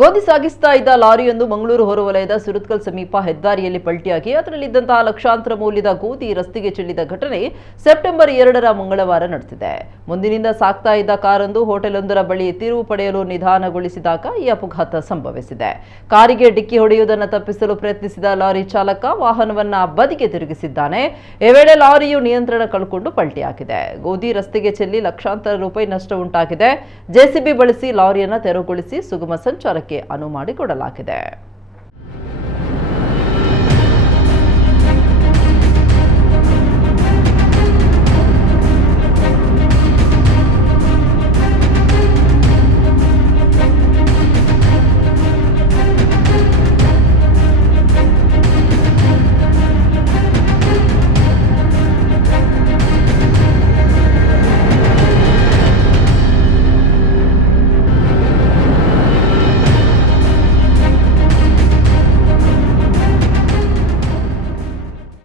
ಗೋಧಿ ಸಾಗಿಸ್ತಾ ಇದ್ದ ಲಾರಿಯೊಂದು ಮಂಗಳೂರು ಹೊರವಲಯದ ಸುರತ್ಕಲ್ ಸಮೀಪ ಹೆದ್ದಾರಿಯಲ್ಲಿ ಪಲ್ಟಿಯಾಗಿ ಅದರಲ್ಲಿದ್ದಂತಹ ಲಕ್ಷಾಂತರ ಮೌಲ್ಯದ ಗೋಧಿ ರಸ್ತೆಗೆ ಚೆಲ್ಲಿದ ಘಟನೆ ಸೆಪ್ಟೆಂಬರ್ 2ರ ಮಂಗಳವಾರ ನಡೆದಿದೆ. ಮುಂದಿನಿಂದ ಸಾಗ್ತಾ ಇದ್ದ ಕಾರೊಂದು ಹೋಟೆಲೊಂದರ ಬಳಿ ತಿರುವು ಪಡೆಯಲು ನಿಧಾನಗೊಳಿಸಿದಾಗ ಈ ಅಪಘಾತ ಸಂಭವಿಸಿದೆ. ಕಾರಿಗೆ ಡಿಕ್ಕಿ ಹೊಡೆಯುವುದನ್ನು ತಪ್ಪಿಸಲು ಪ್ರಯತ್ನಿಸಿದ ಲಾರಿ ಚಾಲಕ ವಾಹನವನ್ನ ಬದಿಗೆ ತಿರುಗಿಸಿದ್ದಾನೆ. ಈ ವೇಳೆ ಲಾರಿಯು ನಿಯಂತ್ರಣ ಕಳೆದುಕೊಂಡು ಪಲ್ಟಿಯಾಗಿದೆ. ಗೋಧಿ ರಸ್ತೆಗೆ ಚೆಲ್ಲಿ ಲಕ್ಷಾಂತರ ರೂಪಾಯಿ ನಷ್ಟ ಉಂಟಾಗಿದೆ. ಜೆಸಿಬಿ ಬಳಸಿ ಲಾರಿಯನ್ನು ತೆರವುಗೊಳಿಸಿ ಸುಗಮ ಸಂಚಾರಕ್ಕೆ ಅನುವು ಮಾಡಿಕೊಡಲಾಗಿದೆ.